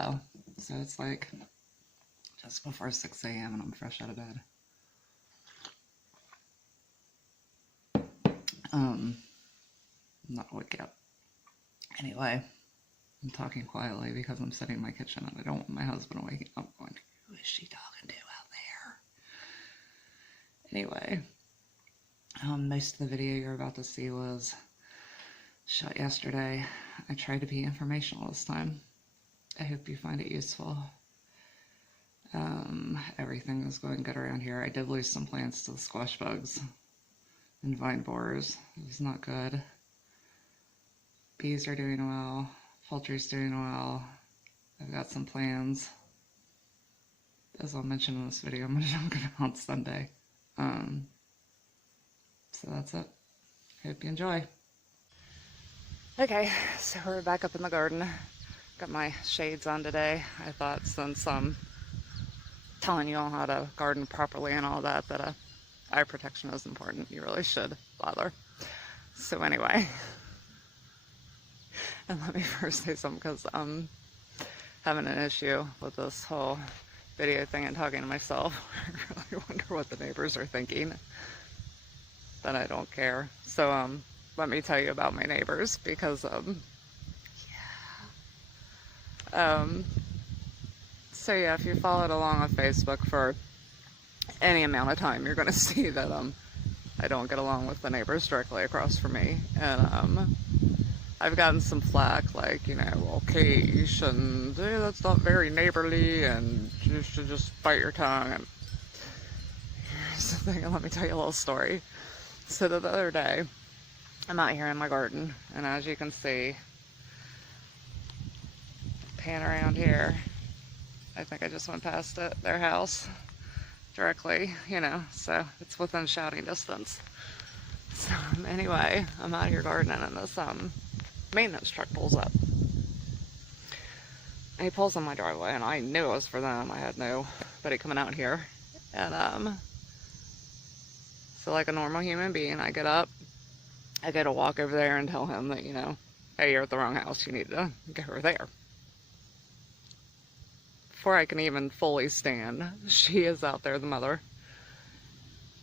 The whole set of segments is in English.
while. So it's like just before 6 a.m. and I'm fresh out of bed. Not awake yet. Anyway, I'm talking quietly because I'm sitting in my kitchen and I don't want my husband waking up going, who is she talking to out there? Anyway, most of the video you're about to see was shot yesterday. I tried to be informational this time. I hope you find it useful. Everything is going good around here. I did lose some plants to the squash bugs and vine borers. It was not good. Bees are doing well. Poultry's doing well. I've got some plans, as I'll mention in this video, I'm going to talk about on Sunday. So that's it. Hope you enjoy. Okay, so we're back up in the garden. Got my shades on today. I thought since I'm telling you all how to garden properly and all that, that eye protection is important. You really should bother. So anyway, and let me first say something, because I'm having an issue with this whole video thing and talking to myself. I really wonder what the neighbors are thinking, that I don't care. So let me tell you about my neighbors, because so yeah, if you followed along on Facebook for any amount of time, you're gonna see that I don't get along with the neighbors directly across from me, and I've gotten some flack, like, you know, okay, you shouldn't, that's not very neighborly, and you should just bite your tongue. And here's the thing, and let me tell you a little story. So the other day, I'm out here in my garden, and as you can see, pan around here, I think I just went past it, their house, directly, you know, so it's within shouting distance. So anyway, I'm out here gardening, and this maintenance truck pulls up. And he pulls in my driveway, and I knew it was for them. I had nobody coming out here. And so like a normal human being, I get up, I go to walk over there and tell him that, you know, hey, you're at the wrong house, you need to go over there. Before I can even fully stand, she is out there, the mother,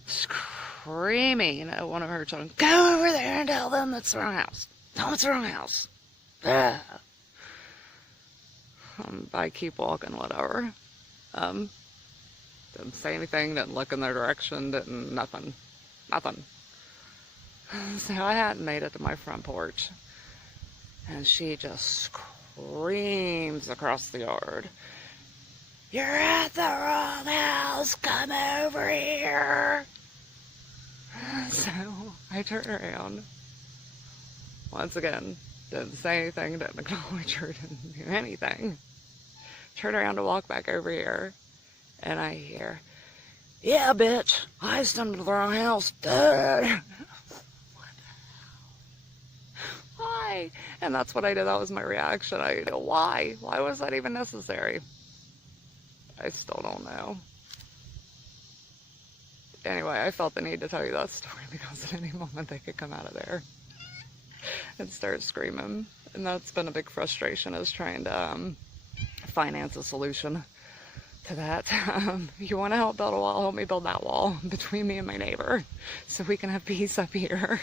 screaming at one of her children, go over there and tell them that's the wrong house. No, it's the wrong house. I keep walking, whatever. Didn't say anything, didn't look in their direction, nothing. So I hadn't made it to my front porch, and she just screams across the yard, you're at the wrong house, come over here. So I turned around. Once again, didn't say anything, didn't acknowledge her, didn't do anything. Turned around to walk back over here, and I hear, yeah, bitch, I stumbled to the wrong house. What the hell? Why? And that's what I did. That was my reaction. I go, why? Why was that even necessary? I still don't know. Anyway, I felt the need to tell you that story because at any moment they could come out of there and start screaming. And that's been a big frustration, is trying to finance a solution to that. You want to help build a wall, help me build that wall between me and my neighbor so we can have peace up here.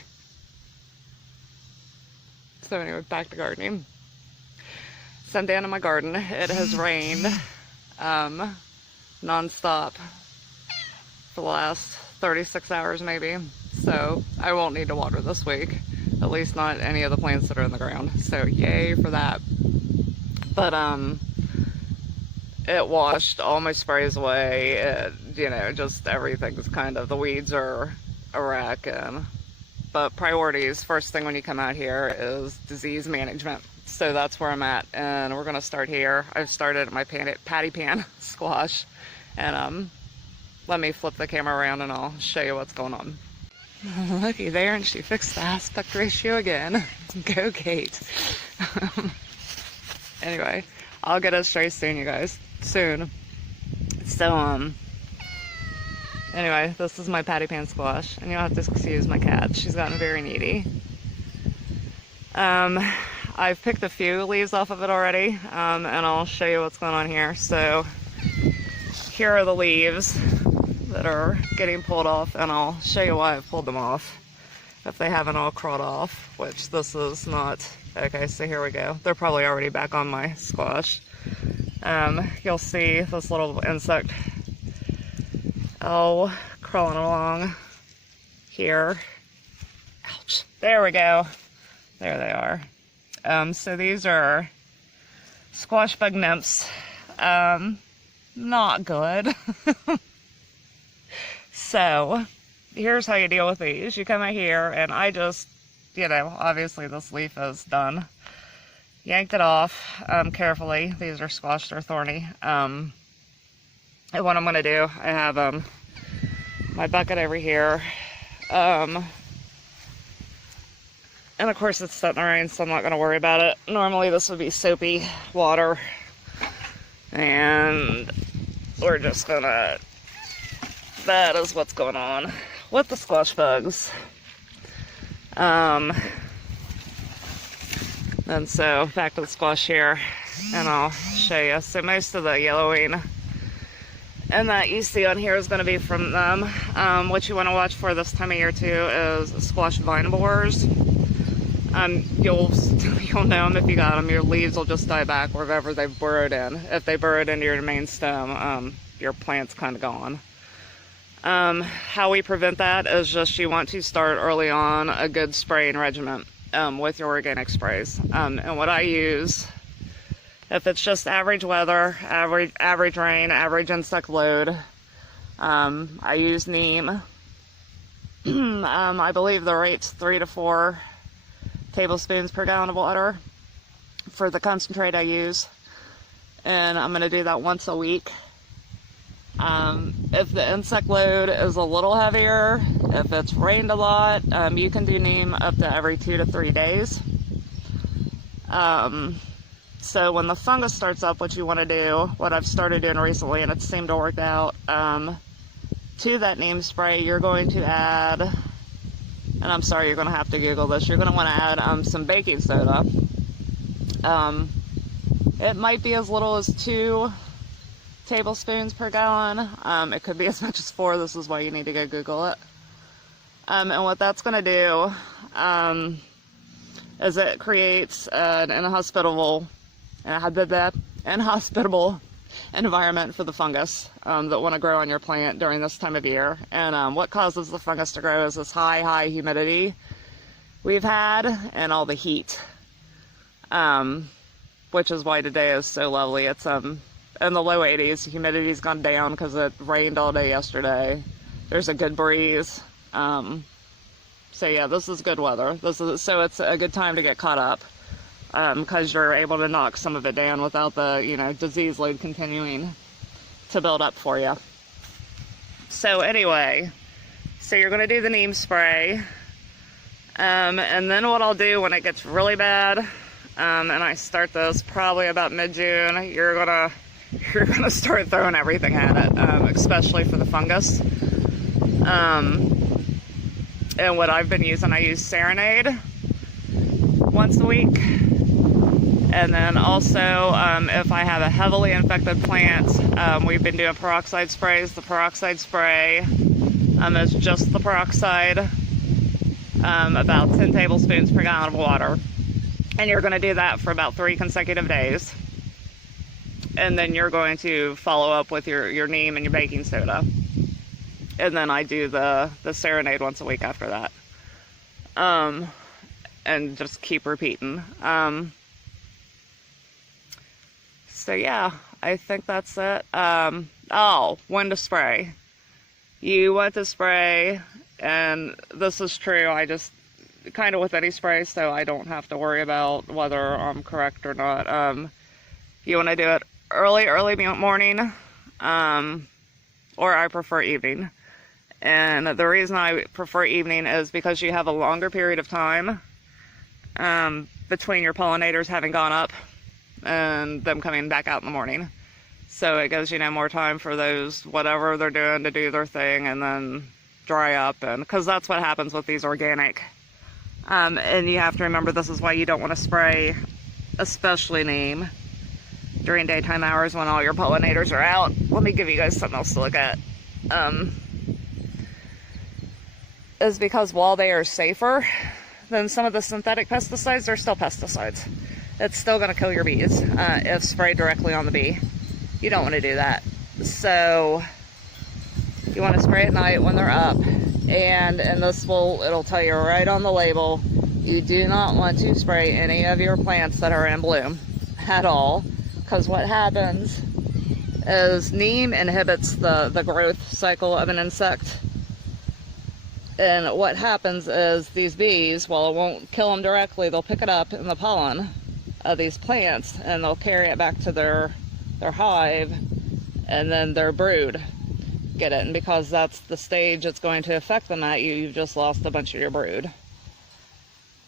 So anyway, back to gardening. So I'm down in my garden. It has rained non-stop for the last 36 hours maybe, so I won't need to water this week, at least not any of the plants that are in the ground, so yay for that. But it washed all my sprays away. It, you know, just everything's kind of, the weeds are a wreck. But priorities, first thing when you come out here is disease management. So that's where I'm at, and we're gonna start here. I've started my patty pan squash, and let me flip the camera around and I'll show you what's going on. Looky there, and she fixed the aspect ratio again. Go Kate. Anyway, I'll get us straight soon, you guys. Soon. So, anyway, this is my patty pan squash, and you'll have to excuse my cat. She's gotten very needy. I've picked a few leaves off of it already, and I'll show you what's going on here. So here are the leaves that are getting pulled off, and I'll show you why I've pulled them off if they haven't all crawled off, which this is not. Okay, so here we go. They're probably already back on my squash. You'll see this little insect, crawling along here. Ouch. There we go. There they are. So these are squash bug nymphs. Not good. So here's how you deal with these. You come out here, and I just, obviously this leaf is done. Yanked it off carefully. These are squash, they're thorny. And what I'm going to do, I have my bucket over here. And of course it's set in the rain, so I'm not going to worry about it. Normally this would be soapy water. And we're just going to... That is what's going on with the squash bugs. And so back to the squash here, and I'll show you. So most of the yellowing and that you see on here is going to be from them. What you want to watch for this time of year too is squash vine borers. You'll know them if you got them. Your leaves will just die back wherever they've burrowed in. If they burrowed into your main stem, your plant's kind of gone. How we prevent that is just you want to start early on a good spraying regimen with your organic sprays. And what I use, if it's just average weather, average rain, average insect load, I use Neem. I believe the rate's 3 to 4 tablespoons per gallon of water for the concentrate I use. And I'm going to do that once a week. If the insect load is a little heavier, if it's rained a lot, you can do Neem up to every 2 to 3 days. So when the fungus starts up, what you want to do, what I've started doing recently, and it seemed to work out, to that Neem spray, you're going to add, and I'm sorry, you're going to have to Google this, you're going to want to add some baking soda. It might be as little as 2 tablespoons per gallon. It could be as much as 4. This is why you need to go Google it. And what that's going to do is it creates an inhospitable environment for the fungus that want to grow on your plant during this time of year. And what causes the fungus to grow is this high humidity we've had and all the heat, which is why today is so lovely. It's in the low 80s. Humidity's gone down because it rained all day yesterday. There's a good breeze. So yeah, this is good weather. So it's a good time to get caught up because you're able to knock some of it down without the disease load continuing to build up for you. So anyway, so you're going to do the Neem spray, and then what I'll do when it gets really bad, and I start this probably about mid-June, you're gonna start throwing everything at it, especially for the fungus. And what I've been using, I use Serenade once a week. And then also, if I have a heavily infected plant, we've been doing peroxide sprays. The peroxide spray is just the peroxide, about 10 tablespoons per gallon of water. And you're going to do that for about 3 consecutive days. And then you're going to follow up with your Neem and your baking soda. And then I do the Serenade once a week after that. And just keep repeating. So yeah, I think that's it. When to spray. You want to spray, and this is true, I just, kind of with any spray, so I don't have to worry about whether I'm correct or not. You want to do it early morning, or I prefer evening. And the reason I prefer evening is because you have a longer period of time between your pollinators having gone up and them coming back out in the morning. So it gives more time for those, whatever they're doing, to do their thing and then dry up. And because that's what happens with these organic And you have to remember this is why you don't want to spray, especially neem, during daytime hours when all your pollinators are out. Let me give you guys something else to look at. Is because while they are safer than some of the synthetic pesticides, they're still pesticides. It's still going to kill your bees if sprayed directly on the bee. You don't want to do that. So you want to spray at night when they're up. And it'll tell you right on the label, you do not want to spray any of your plants that are in bloom at all. Because what happens is neem inhibits the growth cycle of an insect. And what happens is these bees, while it won't kill them directly, they'll pick it up in the pollen of these plants and they'll carry it back to their hive and then their brood get it. And because that's the stage it's going to affect them at, you've just lost a bunch of your brood.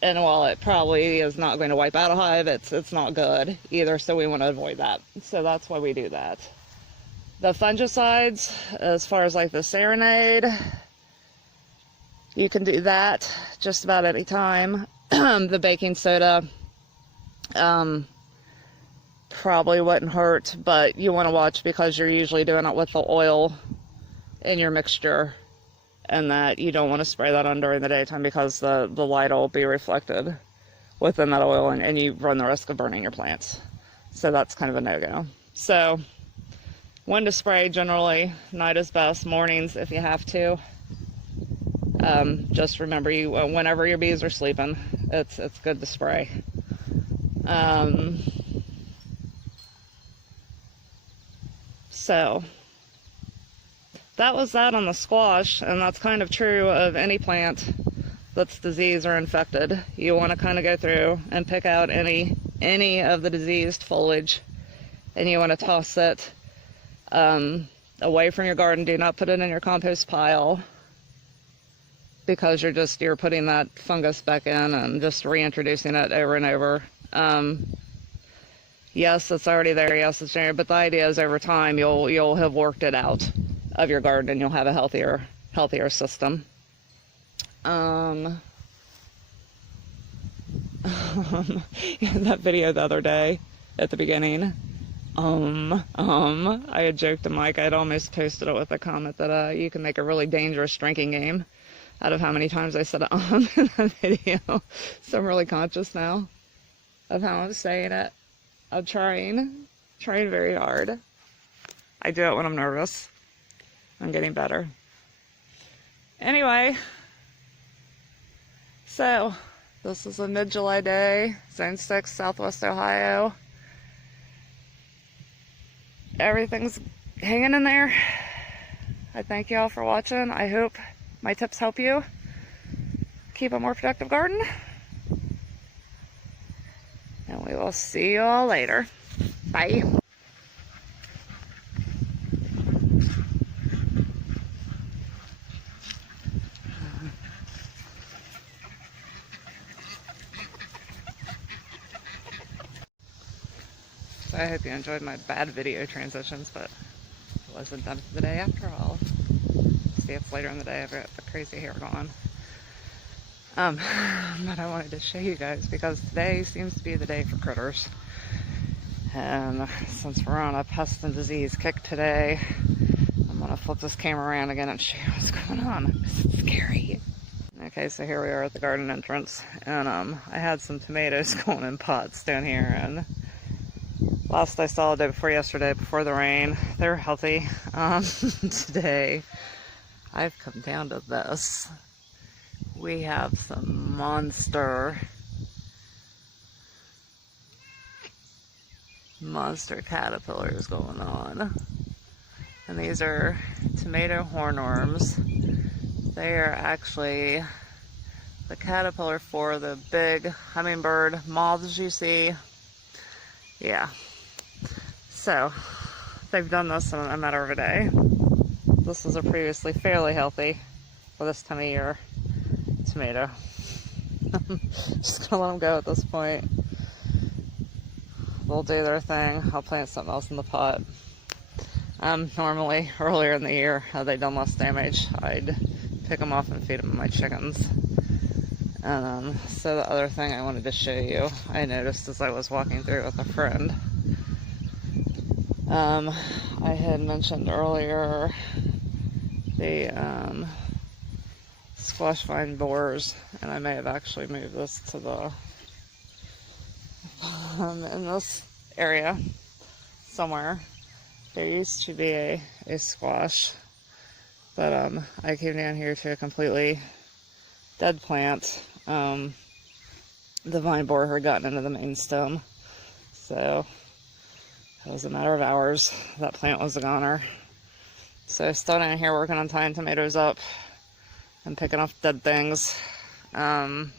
And while it probably is not going to wipe out a hive, it's not good either, so we want to avoid that. So that's why we do that. The fungicides, as far as like the serenade, you can do that just about any time. The baking soda probably wouldn't hurt, but you want to watch because you're usually doing it with the oil in your mixture, and that you don't want to spray that on during the daytime because the light will be reflected within that oil and you run the risk of burning your plants. So that's kind of a no-go. So when to spray, generally night is best, mornings if you have to. Just remember, whenever your bees are sleeping, it's good to spray. So that was that on the squash, and that's kind of true of any plant that's diseased or infected. You want to kind of go through and pick out any of the diseased foliage, and you want to toss it away from your garden. Do not put it in your compost pile, because you're putting that fungus back in and just reintroducing it over and over. Yes, it's already there. Yes, it's there. But the idea is over time you'll have worked it out of your garden and you'll have a healthier system. That video the other day at the beginning, I had joked to Mike, I'd almost posted it with a comment that you can make a really dangerous drinking game out of how many times I said in that video. So I'm really conscious now of how I'm saying it. I'm trying very hard. I do it when I'm nervous. I'm getting better. Anyway, so this is a mid-July day, Zone 6, Southwest Ohio. Everything's hanging in there. I thank y'all for watching. I hope my tips help you keep a more productive garden. And we will see you all later. Bye. So I hope you enjoyed my bad video transitions, but it wasn't done for the day after all. See, it's later in the day. I've got the crazy hair going. But I wanted to show you guys because today seems to be the day for critters. And since we're on a pest and disease kick today, I'm gonna flip this camera around again and show you what's going on. It's scary. Okay, so here we are at the garden entrance, and I had some tomatoes going in pots down here, and last I saw the day before yesterday, before the rain, they were healthy. Today, I've come down to this. We have some monster caterpillars going on. And these are tomato hornworms. They are actually the caterpillar for the big hummingbird moths you see. Yeah. So, they've done this in a matter of a day. This was a previously fairly healthy, for this time of year, tomato. Just gonna let them go at this point. They'll do their thing. I'll plant something else in the pot. Normally, earlier in the year, had they done less damage, I'd pick them off and feed them to my chickens. And so the other thing I wanted to show you, I noticed as I was walking through with a friend. I had mentioned earlier the squash vine borers, and I may have actually moved this to the in this area somewhere. There used to be a squash, but I came down here to a completely dead plant. The vine borer had gotten into the main stem, so it was a matter of hours. That plant was a goner. So still down here working on tying tomatoes up and picking off dead things. Fun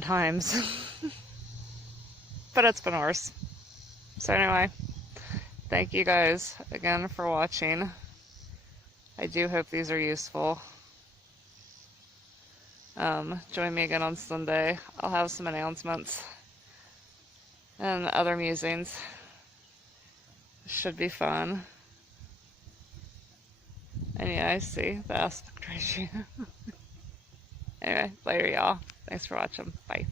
times. But it's been worse. So anyway, thank you guys again for watching. I do hope these are useful. Join me again on Sunday. I'll have some announcements and other musings. Should be fun. And yeah, I see the aspect ratio. Anyway, later y'all. Thanks for watching. Bye.